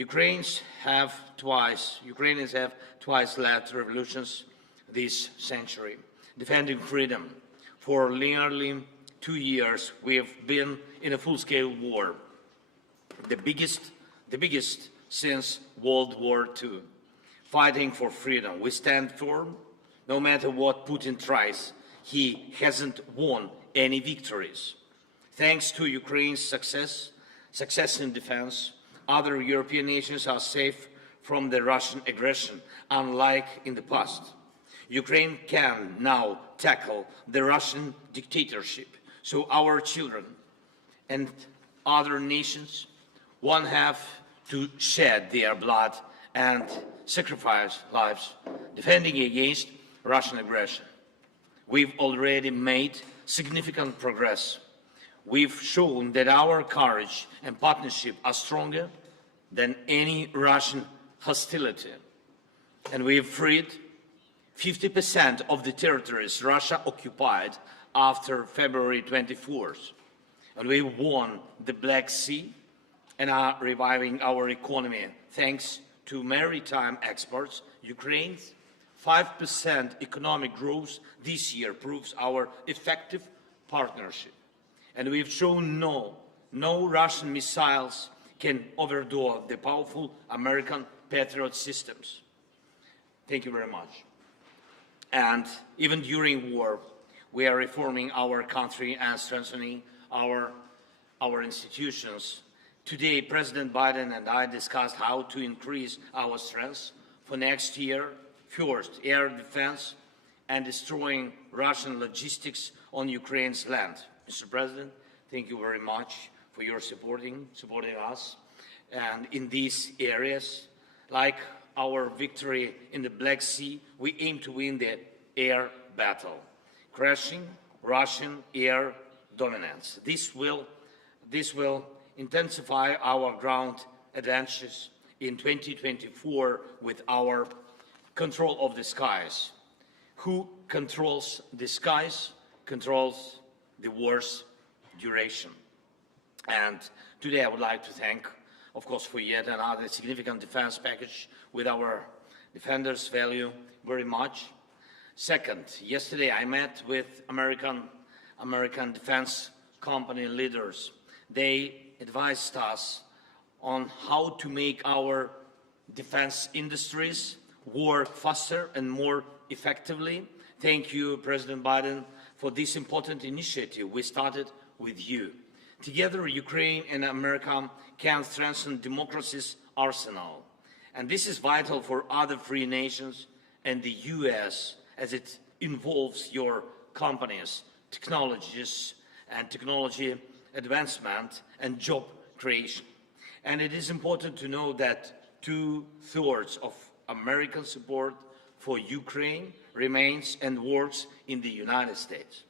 Ukrainians have twice led revolutions this century, defending freedom. For nearly 2 years, we have been in a full-scale war, the biggest since World War II, fighting for freedom. We stand firm, no matter what Putin tries. He hasn't won any victories. Thanks to Ukraine's success in defense, other European nations are safe from the Russian aggression, unlike in the past. Ukraine can now tackle the Russian dictatorship, so our children and other nations won't have to shed their blood and sacrifice lives defending against Russian aggression. We've already made significant progress. We've shown that our courage and partnership are stronger than any Russian hostility. And we've freed 50% of the territories Russia occupied after February 24th. And we won the Black Sea and are reviving our economy thanks to maritime exports. Ukraine's 5% economic growth this year proves our effective partnership. And we've shown no Russian missiles can overthrow the powerful American Patriot systems. Thank you very much. And even during war, we are reforming our country and strengthening our institutions. Today, President Biden and I discussed how to increase our strength for next year. First, air defense and destroying Russian logistics on Ukraine's land. Mr. President, thank you very much for your supporting us. And in these areas, like our victory in the Black Sea, we aim to win the air battle, crushing Russian air dominance. This will intensify our ground advantages in 2024 with our control of the skies. Who controls the skies controls the war's duration. And today I would like to thank, of course, for yet another significant defense package with our defenders value very much. Second, yesterday I met with American defense company leaders. They advised us on how to make our defense industries work faster and more effectively. Thank you, President Biden, for this important initiative. We started with you. Together, Ukraine and America can strengthen democracy's arsenal. And this is vital for other free nations and the US as it involves your companies, technologies, and technology advancement and job creation. And it is important to know that 2/3 of American support for Ukraine remains and works in the United States.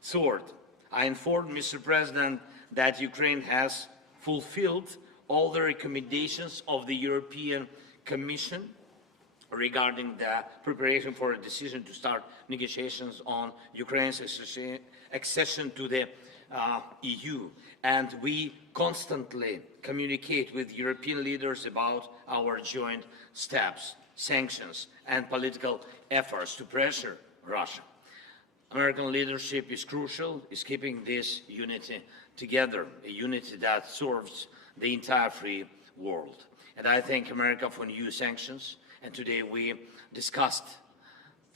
Third, I informed Mr. President that Ukraine has fulfilled all the recommendations of the European Commission regarding the preparation for a decision to start negotiations on Ukraine's accession to the EU. And we constantly communicate with European leaders about our joint steps, sanctions, and political efforts to pressure Russia. American leadership is crucial, is keeping this unity together, a unity that serves the entire free world. And I thank America for new sanctions. And today we discussed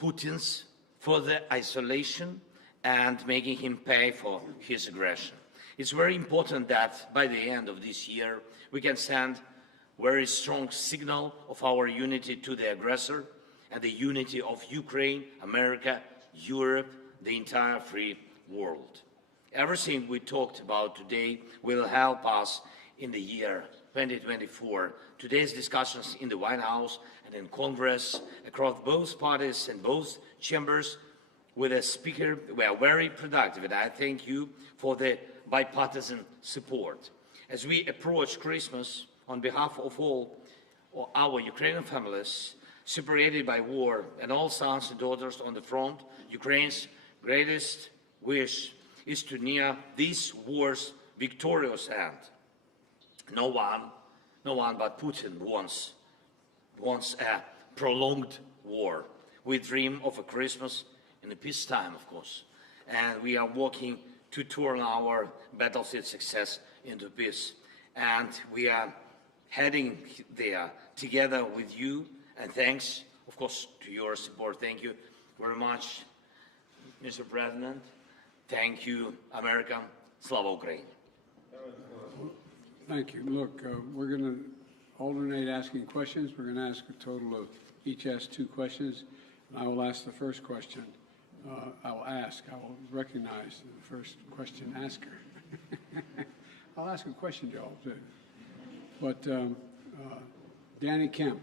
Putin's further isolation and making him pay for his aggression. It's very important that by the end of this year, we can send a very strong signal of our unity to the aggressor and the unity of Ukraine, America, Europe, the entire free world. Everything we talked about today will help us in the year 2024. Today's discussions in the White House and in Congress across both parties and both chambers with a speaker were very productive, and I thank you for the bipartisan support. As we approach Christmas, on behalf of all our Ukrainian families separated by war and all sons and daughters on the front, Ukraine's greatest wish is to near this war's victorious end. No one no one but Putin wants a prolonged war. We dream of a Christmas in a peacetime, of course, and we are working to turn our battlefield success into peace. And we are heading there together with you, and thanks, of course, to your support. Thank you very much, Mr. President. Thank you, America. Slava Ukraini. Thank you. Look, we're going to alternate asking questions. We're going to ask a total of, each ask 2 questions. And I will ask the first question. I will recognize the first question asker. I'll ask a question, Joel, too. But Danny Kemp.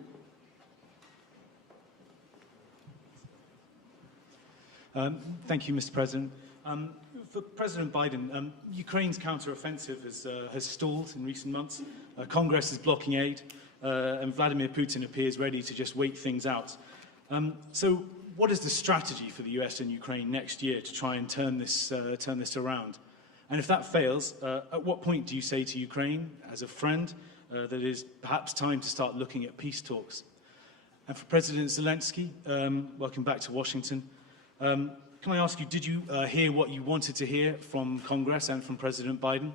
Thank you, Mr. President. For President Biden, Ukraine's counter-offensive has stalled in recent months. Congress is blocking aid, and Vladimir Putin appears ready to just wait things out. So what is the strategy for the US and Ukraine next year to try and turn this around? And if that fails, at what point do you say to Ukraine, as a friend, that it is perhaps time to start looking at peace talks? And for President Zelenskyy, welcome back to Washington. Can I ask you, did you hear what you wanted to hear from Congress and from President Biden?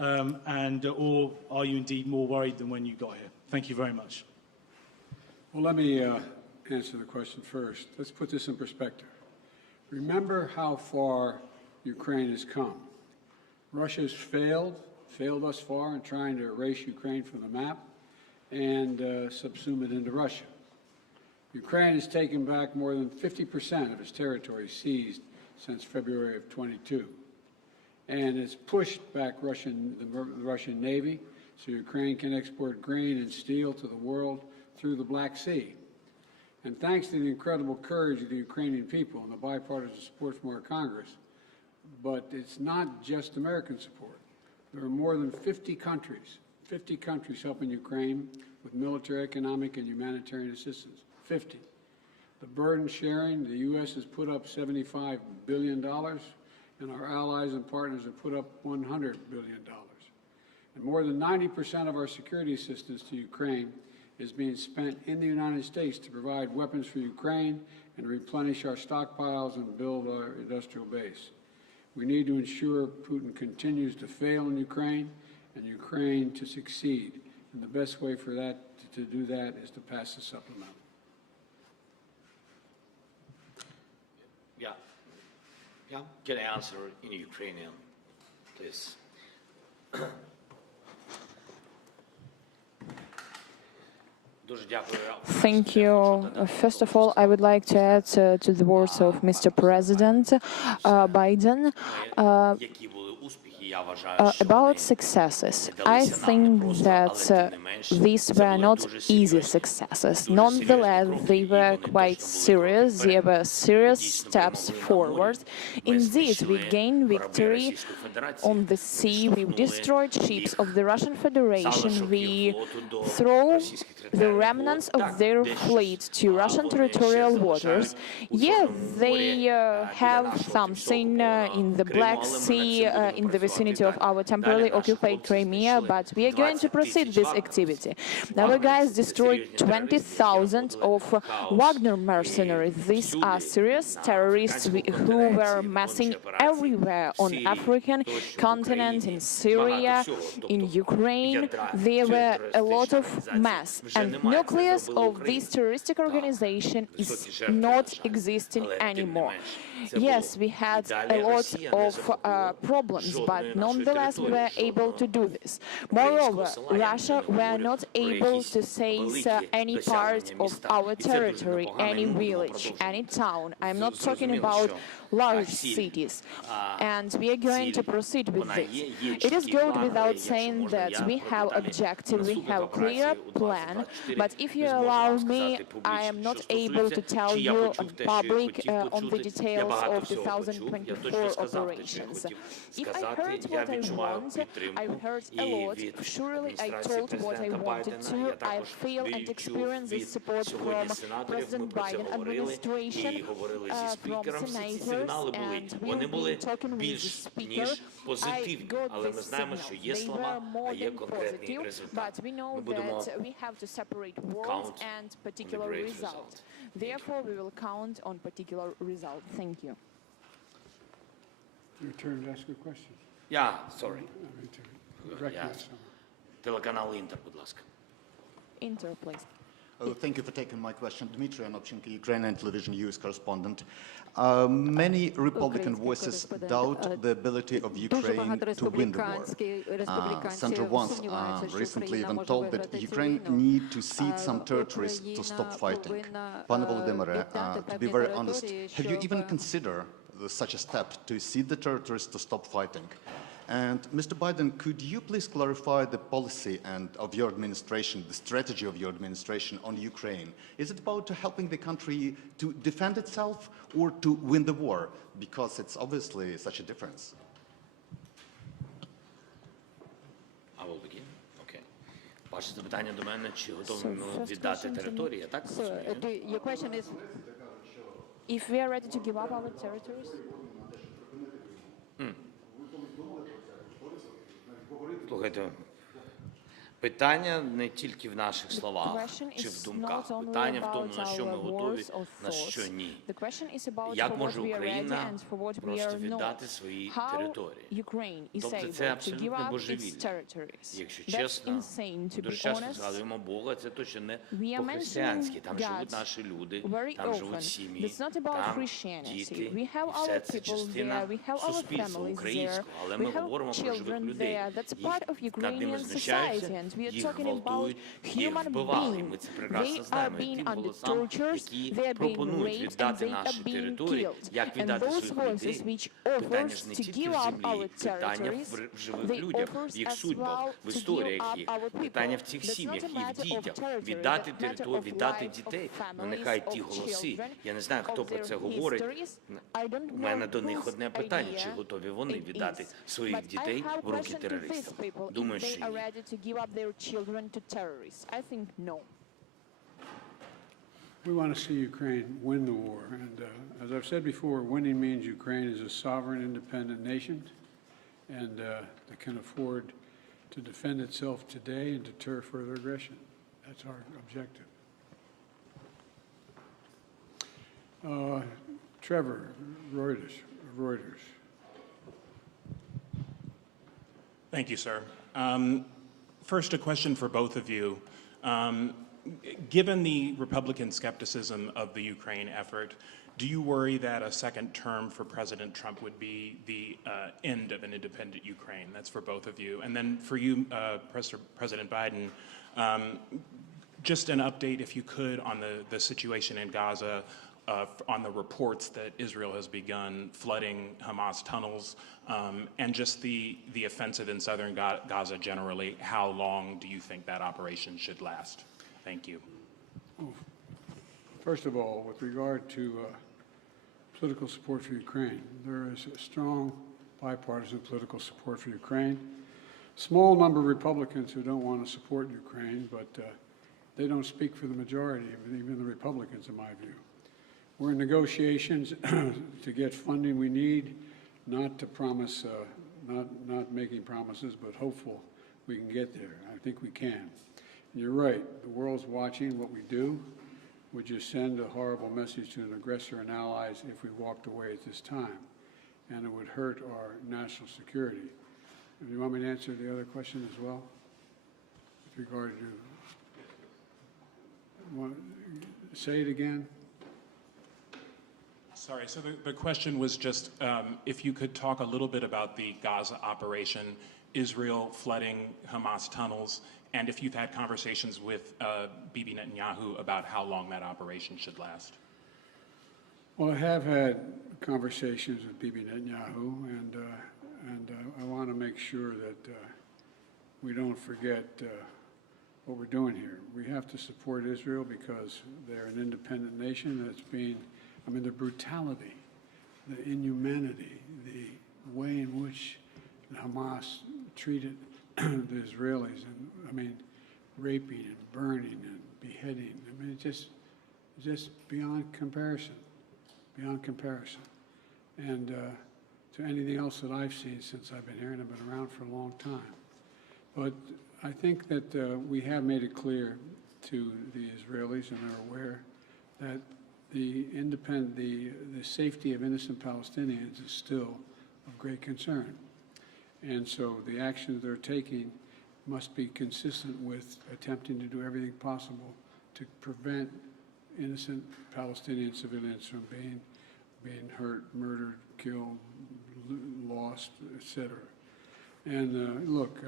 Or are you indeed more worried than when you got here? Thank you very much. Well, let me answer the question first. Let's put this in perspective. Remember how far Ukraine has come. Russia's failed thus far in trying to erase Ukraine from the map and subsume it into Russia. Ukraine has taken back more than 50% of its territory seized since February of 22, and it's pushed back the Russian Navy so Ukraine can export grain and steel to the world through the Black Sea. And thanks to the incredible courage of the Ukrainian people and the bipartisan support from our Congress, but it's not just American support. There are more than 50 countries helping Ukraine with military, economic, and humanitarian assistance. 50. The burden sharing, the U.S. has put up $75 billion, and our allies and partners have put up $100 billion. And more than 90% of our security assistance to Ukraine is being spent in the United States to provide weapons for Ukraine and replenish our stockpiles and build our industrial base. We need to ensure Putin continues to fail in Ukraine and Ukraine to succeed. And the best way for that to do that is to pass the supplemental. Yeah, can I answer in Ukrainian, please? Thank you. First of all, I would like to add to the words of Mr. President Biden about successes. I think that these were not easy successes. Nonetheless, they were quite serious. They were serious steps forward. Indeed, we gained victory on the sea. We destroyed ships of the Russian Federation. We threw the remnants of their fleet to Russian territorial waters. Yeah, they have something in the Black Sea, in the vicinity of our temporarily occupied Crimea, but we are going to proceed this activity. Our guys destroyed 20,000 of Wagner mercenaries. These are serious terrorists who were massing everywhere on African continent, in Syria, in Ukraine. There were a lot of mass. And nucleus of this terroristic organization is not existing anymore. Yes, we had a lot of problems, but nonetheless we were able to do this. Moreover, Russia were not able to seize any part of our territory, any village, any town. I'm not talking about large cities, and we are going to proceed with this. It is good without saying that we have objective, we have clear plan, but if you allow me, I am not able to tell you in public on the details of 2024 operations. If I heard want я what I відчуваю want. підтримку I've heard a і lot. від Surely I адміністрації told what I президента wanted Байдена. to. Я I також feel and відчув experience the від support сьогодні from сенаторів. Ми President про це Biden говорили administration, і говорили зі from спікером. Всі ці senators, сигнали були. and Вони we've були been talking with the більш speaker. ніж I позитивні, got але the ми знаємо, що signals. є They слова, were а more є than конкретний positive, результат. but we know Ми будемо that we have to separate words count and on the particular great result. result. Therefore, we will count on particular result. Thank you. Your turn to ask a question. Sorry. To recognize someone. Телеканал Інтер, будь ласка. Inter, please. Thank you for taking my question. Dmitry Anopchenko, Ukrainian television news correspondent. Many Republican voices doubt the ability of Ukraine to win the war. Senator once recently even told that Ukraine need to cede some territories to stop fighting. Pане Володимире, to be very honest, have you even considered such a step to cede the territories to stop fighting? And Mr. Biden, could you please clarify the policy of your administration, the strategy of your administration on Ukraine? Is it about helping the country to defend itself or to win the war? Because it's obviously such a difference. I will begin. Okay. Ваше запитання до мене, чи готові So, ми first віддати question to me. території, я так розумію? Your question is, If we are ready to give up our territories, Слухайте, питання не тільки в наших словах question чи в is думках. not only Питання в тому, about на що ми our готові, words or на що thoughts. ні. The question is about Як for what може we are ready Україна and for what we просто are віддати not. свої How території? Ukraine is Тобто able це to give абсолютне up its божевілля. territories. Якщо That's чесно, insane, to дуже be часто honest. згадуємо Бога, це точно не We are по-християнськи. Там mentioning живуть God наші люди, very там живуть often. сім'ї, It's not about там Christianity. діти, We have і our все це people частина there, we have our суспільства families there, українського. Але we ми have говоримо про живих children людей. there. That's Їх part of над ними Ukrainian знущаються, society, and we are їх talking about гвалтують, їх human вбивали. І beings. ми це They прекрасно are знаємо. І being тим under голосам, tortures, які they are being пропонують raped, and віддати they are наші being території, killed. як And віддати those своїх voices людей, which питання offers ж не to тільки give в up our землі, питання territories, в живих they людях, offers в їх as судьбах, well в to give історіях up їх, our people. питання в цих That's not сім'ях a і в matter of дітях, territory, віддати it's a matter територію, of віддати life, of дітей. Ну families, нехай ті of голоси, children, я не знаю, хто of про their це говорить. histories. I don't У мене know до них whose одне питання, idea чи готові вони it віддати is. своїх But I дітей have в руки question to these терористам? people, Думаю, if they що are ні. ready to give up their children to terrorists. I think no. We want to see Ukraine win the war. And as I've said before, winning means Ukraine is a sovereign, independent nation and that can afford to defend itself today and deter further aggression. That's our objective. Trevor, Reuters. Thank you, sir. First, a question for both of you. Given the Republican skepticism of the Ukraine effort, do you worry that a second term for President Trump would be the end of an independent Ukraine? That's for both of you. And then for you, President Biden, just an update, if you could, on the situation in Gaza, on the reports that Israel has begun flooding Hamas tunnels, and just the offensive in southern Gaza generally. How long do you think that operation should last? Thank you. First of all, with regard to political support for Ukraine, there is a strong bipartisan political support for Ukraine. Small number of Republicans who don't want to support Ukraine, but they don't speak for the majority, even the Republicans, in my view. We're in negotiations to get funding we need, not to promise, not making promises, but hopeful we can get there. I think we can. And you're right, the world's watching what we do. Would just send a horrible message to an aggressor and allies if we walked away at this time, and it would hurt our national security. Do you want me to answer the other question as well? With regard to, say it again? Sorry, so the question was just if you could talk a little bit about the Gaza operation, Israel flooding Hamas tunnels, and if you've had conversations with Bibi Netanyahu about how long that operation should last. Well, I have had conversations with Bibi Netanyahu, and I want to make sure that we don't forget what we're doing here. We have to support Israel because they're an independent nation that's being, the brutality, the inhumanity, the way in which Hamas treated the Israelis, and I mean, raping and burning and beheading. I mean, it's just beyond comparison, beyond comparison. And to anything else that I've seen since I've been here, and I've been around for a long time. But I think that we have made it clear to the Israelis, and they're aware, that the safety of innocent Palestinians is still of great concern. And so the actions they're taking must be consistent with attempting to do everything possible to prevent innocent Palestinian civilians from being hurt, murdered, killed, lost, etc. And look,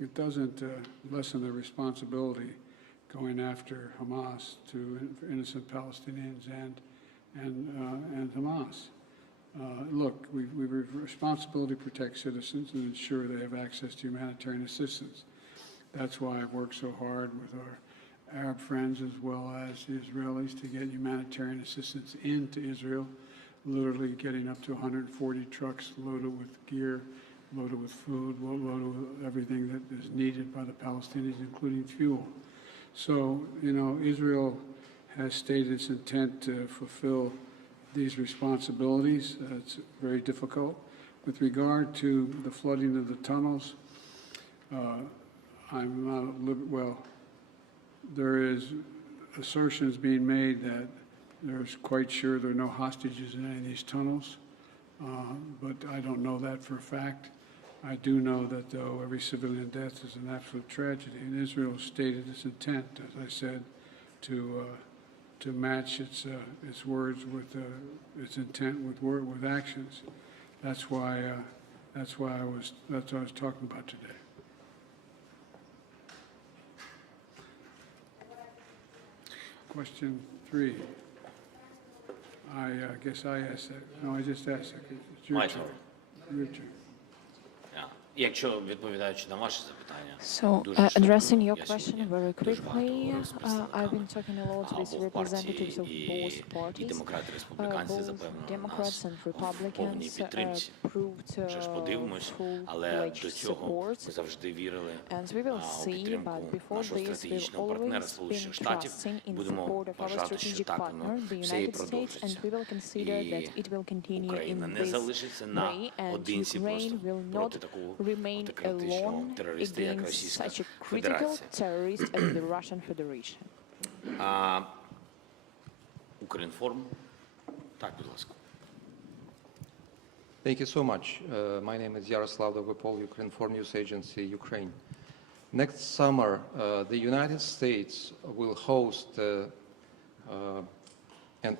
it doesn't lessen their responsibility going after Hamas to innocent Palestinians and Hamas. Look, we have a responsibility to protect citizens and ensure they have access to humanitarian assistance. That's why I've worked so hard with our Arab friends as well as the Israelis to get humanitarian assistance into Israel, literally getting up to 140 trucks loaded with gear, loaded with food, loaded with everything that is needed by the Palestinians, including fuel. So, you know, Israel has stated its intent to fulfill these responsibilities. It's very difficult. With regard to the flooding of the tunnels, there is assertions being made that there's quite sure there are no hostages in any of these tunnels, but I don't know that for a fact. I do know that, though, every civilian death is an absolute tragedy, and Israel stated its intent, as I said, to match its words with its intent with actions. That's why I was talking about today. Question 3. I guess I asked that. No, I just asked that. It's your turn. Your turn. Якщо відповідаючи на ваше запитання, So, addressing your question very quickly, I've been talking a lot with representatives of both parties. Both Democrats and Republicans proved full-fledged support. And we will see, but before this, we've always been trusting in the support of our strategic partner, the United States, and we will consider that it will continue in this way, and Ukraine will not remain alone against such a critical terrorist as the Russian Federation. Укрінформ. Так, будь ласка. Thank you so much. My name is Yaroslav Dovopol, Ukrinform News Agency, Ukraine. Next summer, the United States will host an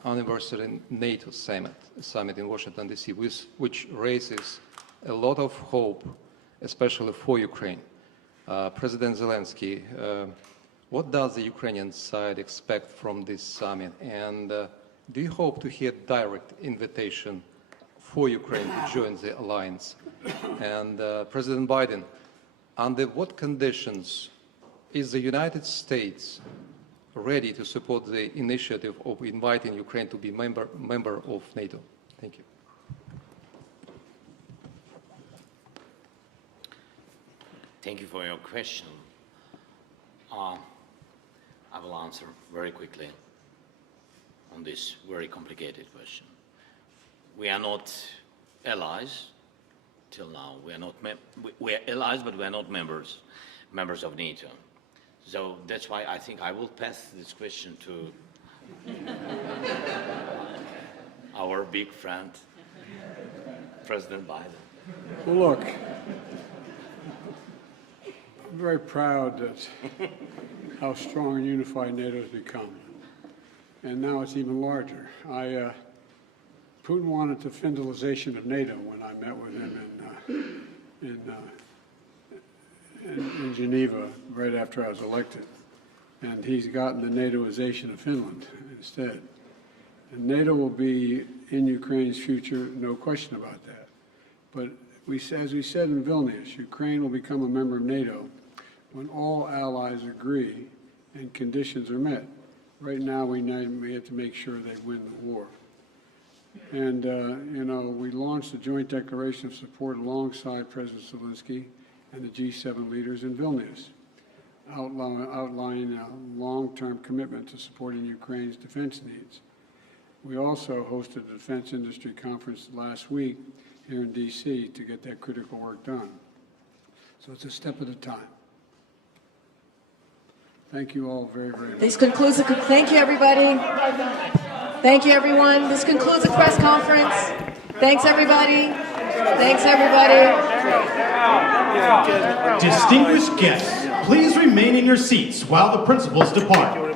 anniversary NATO summit in Washington, D.C., which raises a lot of hope, especially for Ukraine. President Zelenskyy, what does the Ukrainian side expect from this summit? And do you hope to hear direct invitation for Ukraine to join the alliance? And President Biden, under what conditions is the United States ready to support the initiative of inviting Ukraine to be member of NATO? Thank you. Thank you for your question. I will answer very quickly on this very complicated question. We are not allies till now. We are allies, but we are not members of NATO. So that's why I think I will pass this question to our big friend, President Biden. Well, look, I'm very proud that how strong and unified NATO has become. And now it's even larger. Putin wanted the federalization of NATO when I met with him in Geneva right after I was elected. And he's gotten the NATOization of Finland instead. And NATO will be in Ukraine's future, no question about that. But as we said in Vilnius, Ukraine will become a member of NATO when all allies agree and conditions are met. Right now, we have to make sure they win the war. And, we launched a joint declaration of support alongside President Zelenskyy and the G7 leaders in Vilnius, outlining a long-term commitment to supporting Ukraine's defense needs. We also hosted a defense industry conference last week here in D.C. to get that critical work done. So it's a step at a time. Thank you all very, very much. This concludes thank you, everybody. Thank you, everyone. This concludes the press conference. Thanks, everybody. Thanks, everybody. Distinguished guests, please remain in your seats while the principals depart.